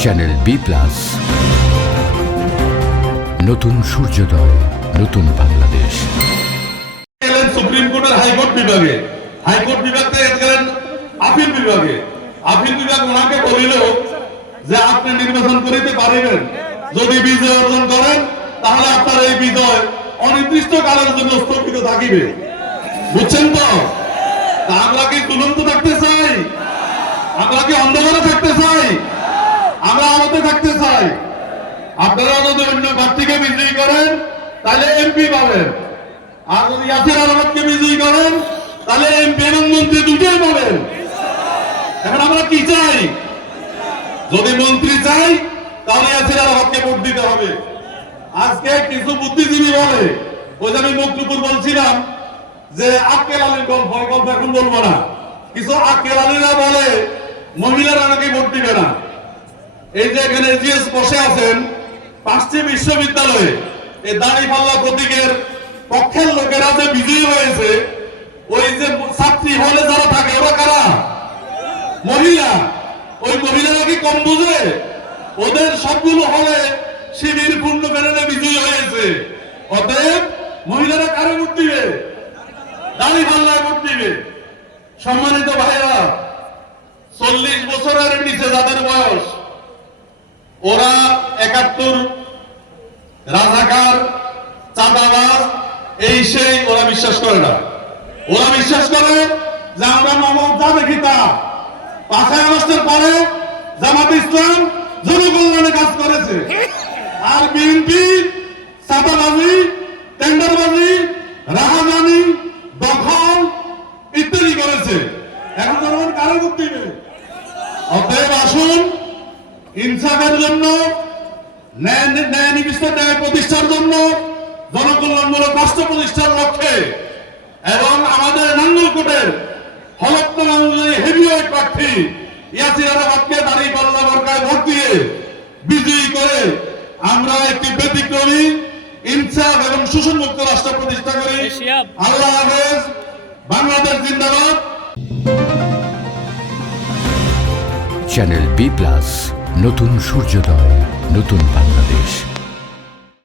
Channel B plus, নতুন সূর্যোদয়, নতুন বাংলাদেশ। সুপ্রিম কোর্টের হাইকোর্ট বিভাগে, হাইকোর্ট বিভাগ থেকে গেলেন আপিল বিভাগে। আপিল বিভাগ ওনাকে বলিল যে আপনি নির্বাচন করিতে পারিবেন, যদি বিজয় অর্জন করেন তাহলে আপনার এই বিজয় অনির্দিষ্ট কালের জন্য স্থগিত থাকিবে। বুঝছেন তো? আমরা কি দুরন্ত থাকতে চাই? আমরা কি অন্ধকারে থাকতে চাই? আমরা আলোতে থাকতে চাই। আপনারা যদি অন্য প্রার্থীকে বিজয়ী করেন তাহলে এমপি পাবেন, আর যদি ইয়াসির আরাফাতকে বিজয়ী করেন তাহলে এমপি এবং মন্ত্রী দুটোই পাবেন। এখন আমরা কি চাই? যদি মন্ত্রী চাই তাহলে ইয়াসির আরাফাতকে ভোট দিতে হবে। আজকে কিছু বুদ্ধিজীবী বলে, ওই যে আমি মুক্তপুর বলছিলাম যে আক্কেল আলীর গল্প, গল্প এখন বলবো না। কিছু আক্কেল আলীরা বলে মহিলারা নাকি ভোট দিবে না। এই যে এখানে জিএস বসে আছেন, 5টি বিশ্ববিদ্যালয়ে এই দাঁড়িপাল্লা প্রতীকের পক্ষের লোকেরা যে বিজয়ী হয়েছে, ওই যে ছাত্রী হলে যারা থাকে ওরা কারা? মহিলা। ওই মহিলারা কি কম বুঝে? ওদের সবগুলো হলে শিবির পূর্ণ প্যানেলে বিজয়ী হয়েছে। অতএব মহিলারা কারে ভোট দিবে? দাঁড়িপাল্লায় ভোট দিবে। সম্মানিত ভাইরা, 40 বছরের নিচে যাদের বয়স, ওরা 71 রাজাকার, চাঁদাবাজ, এই সেই ওরা বিশ্বাস করে না। ওরা বিশ্বাস করে যে আমরা মামলা যা দেখি তা। 5ই আগস্টের পরে জামাত ইসলাম জনকল্যাণে কাজ করেছে, আর বিএনপি চাঁদাবাজি, টেন্ডারবাজি, রাহাজানি, দখল ইত্যাদি করেছে। এখন জনগণ কারে ভোট দিবে? অতএব আসুন, ইনসাফের জন্য, ন্যায় নিবিষ্ট ন্যায় প্রতিষ্ঠার জন্য, জনকল্যাণমূলক রাষ্ট্র প্রতিষ্ঠার লক্ষ্যে এবং আমাদের নাঙ্গলকোটের হলফনামা অনুযায়ী হেভিওয়েট প্রার্থী ইয়াসির আরাফাতকে দাঁড়িপাল্লা মার্কায় ভোট দিয়ে বিজয়ী করে আমরা একটি ব্যতিক্রমী, ইনসাফ এবং শোষণমুক্ত রাষ্ট্র প্রতিষ্ঠা করি। আল্লাহ হাফেজ। বাংলাদেশ জিন্দাবাদ। চ্যানেল বি প্লাস, নতুন সূর্যোদয়, নতুন বাংলাদেশ।